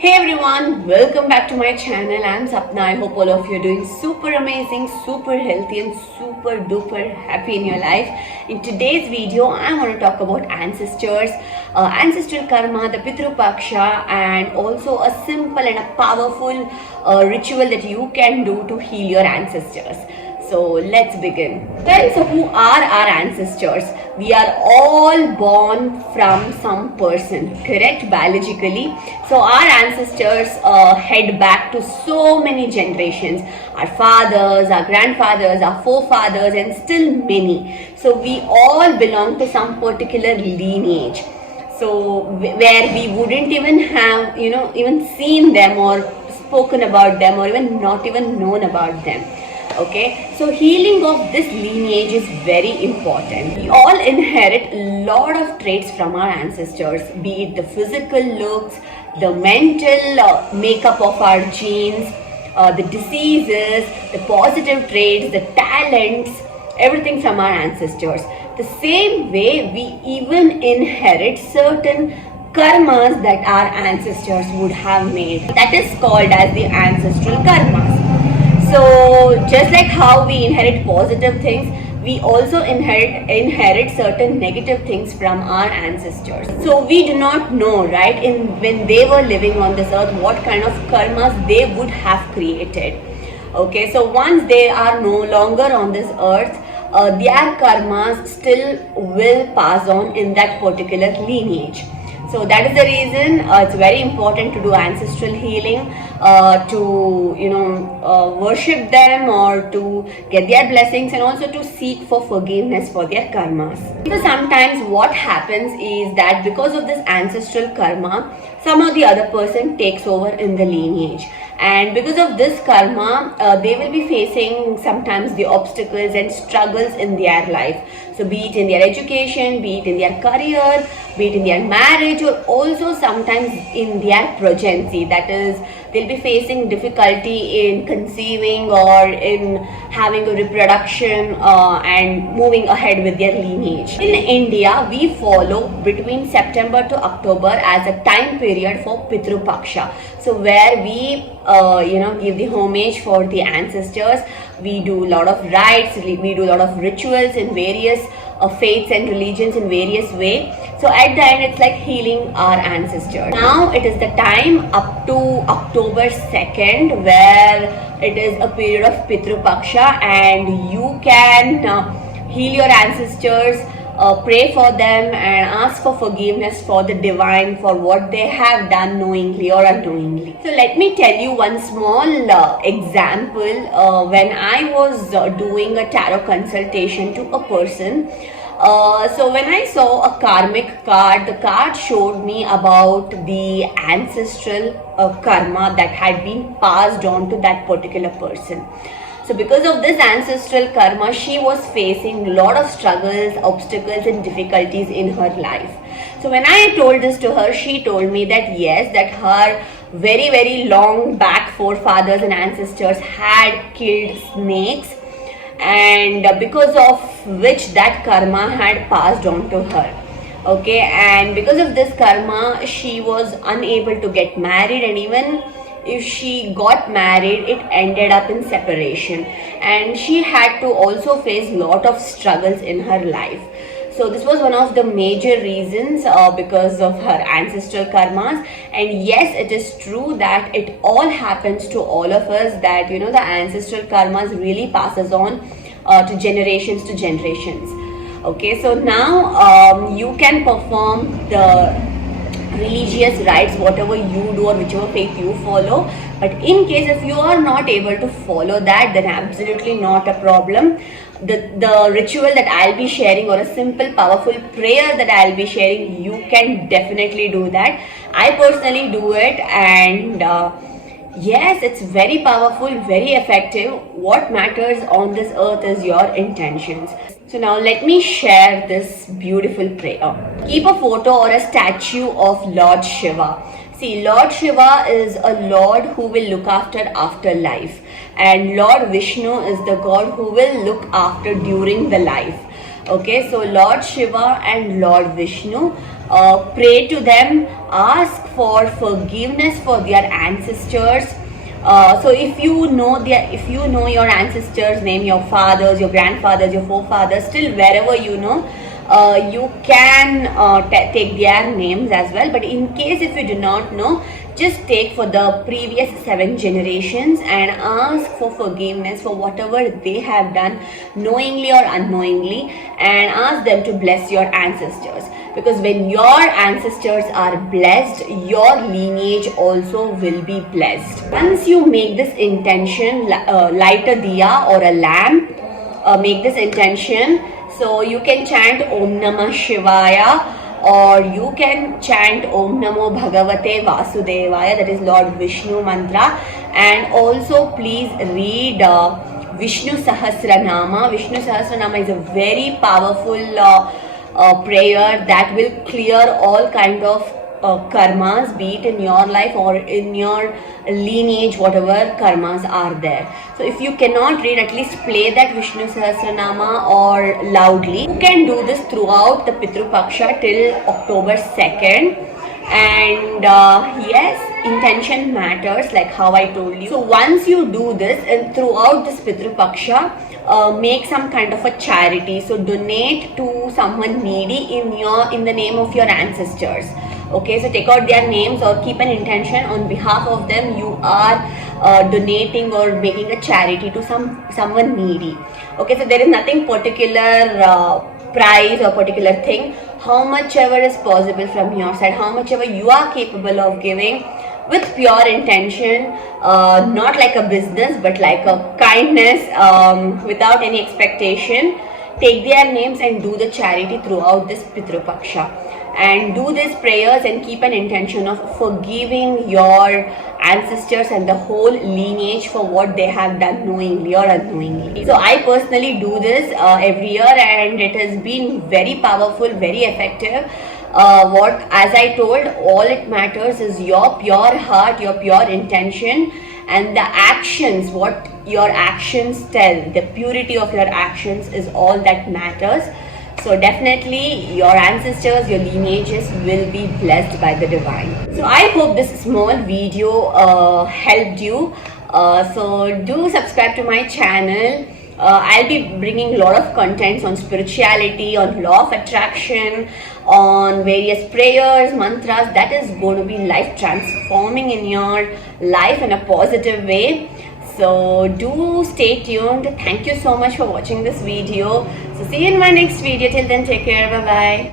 Hey everyone, welcome back to my channel. I'm Sapna. I hope all of you are doing super amazing, super healthy and super duper happy in your life. In today's video, I want to talk about ancestors, ancestral karma, the Pitru Paksha, and also a simple and a powerful ritual that you can do to heal your ancestors. So let's begin. Well, so who are our ancestors? We are all born from some person, correct, biologically. So our ancestors head back to so many generations. Our fathers, our grandfathers, our forefathers, and still many. So we all belong to some particular lineage. So where we wouldn't even have, even seen them or spoken about them or even not even known about them. Okay, so healing of this lineage is very important. We all inherit a lot of traits from our ancestors, be it the physical looks, the mental makeup of our genes, the diseases, the positive traits, the talents, everything from our ancestors. The same way we even inherit certain karmas that our ancestors would have made. That is called as the ancestral karmas. So just like how we inherit positive things, we also inherit certain negative things from our ancestors. So we do not know, right, when they were living on this earth, what kind of karmas they would have created. Okay, so once they are no longer on this earth, their karmas still will pass on in that particular lineage. So that is the reason it's very important to do ancestral healing, to worship them or to get their blessings, and also to seek for forgiveness for their karmas. So sometimes what happens is that because of this ancestral karma, some or the other person takes over in the lineage, and because of this karma they will be facing sometimes the obstacles and struggles in their life. So be it in their education, be it in their career, be it in their marriage, or also sometimes in their progeny. That is, they'll be facing difficulty in conceiving or in having a reproduction and moving ahead with their lineage. In India, we follow between September to October as a time period for Pitru Paksha. So where we give the homage for the ancestors. We do a lot of rites, we do a lot of rituals in various faiths and religions in various ways. So at the end, it's like healing our ancestors. Now it is the time up to October 2nd, where it is a period of Pitru Paksha, and you can heal your ancestors, pray for them and ask for forgiveness for the divine for what they have done knowingly or unknowingly. So let me tell you one small example. When I was doing a tarot consultation to a person, so when I saw a karmic card, the card showed me about the ancestral karma that had been passed on to that particular person. So because of this ancestral karma, she was facing a lot of struggles, obstacles and difficulties in her life. So when I told this to her, she told me that yes, that her very, very long back forefathers and ancestors had killed snakes, and because of which that karma had passed on to her. Okay, and because of this karma, she was unable to get married, and even if she got married, it ended up in separation, and she had to also face lot of struggles in her life. So this was one of the major reasons because of her ancestral karmas. And yes, it is true that it all happens to all of us, that the ancestral karmas really passes on to generations to generations. Okay, so now you can perform the religious rites, whatever you do or whichever faith you follow. But in case if you are not able to follow that, then absolutely not a problem. The ritual that I'll be sharing, or a simple powerful prayer that I'll be sharing, you can definitely do that. I personally do it, and yes, it's very powerful, very effective. What matters on this earth is your intentions. So now let me share this beautiful prayer. Keep a photo or a statue of Lord Shiva. See, Lord Shiva is a Lord who will look after life, and Lord Vishnu is the God who will look after during the life. Okay, so Lord Shiva and Lord Vishnu pray to them, ask for forgiveness for their ancestors. So if you know your ancestors' name, your fathers, your grandfathers, your forefathers, still wherever you know, you can take their names as well. But in case if you do not know, just take for the previous 7 generations and ask for forgiveness for whatever they have done, knowingly or unknowingly, and ask them to bless your ancestors. Because when your ancestors are blessed, your lineage also will be blessed. Once you make this intention, light a diya or a lamp, make this intention. So you can chant Om Namah Shivaya, or you can chant Om Namo Bhagavate Vasudevaya, that is Lord Vishnu mantra. And also please read Vishnu Sahasranama. Vishnu Sahasranama is a very powerful prayer that will clear all kind of karmas, be it in your life or in your lineage, whatever karmas are there. So if you cannot read, at least play that Vishnu Sahasranama or loudly. You can do this throughout the Pitru Paksha till October 2nd. And yes, intention matters, like how I told you. So once you do this, and throughout this Pitru Paksha, make some kind of a charity. So donate to someone needy in the name of your ancestors. Okay, so take out their names or keep an intention on behalf of them. You are donating or making a charity to someone needy. Okay, so there is nothing particular price or particular thing. How much ever is possible from your side, how much ever you are capable of giving, with pure intention, not like a business but like a kindness, without any expectation. Take their names and do the charity throughout this Pitru Paksha. And do these prayers and keep an intention of forgiving your ancestors and the whole lineage for what they have done knowingly or unknowingly. So I personally do this every year, and it has been very powerful, very effective. As I told, all it matters is your pure heart, your pure intention, and the actions, what your actions tell, the purity of your actions is all that matters. So definitely your ancestors, your lineages will be blessed by the divine. So I hope this small video helped you. So do subscribe to my channel. I'll be bringing a lot of contents on spirituality, on law of attraction, on various prayers, mantras that is going to be life transforming in your life in a positive way. So do stay tuned. Thank you so much for watching this video. So see you in my next video. Till then, take care. Bye bye.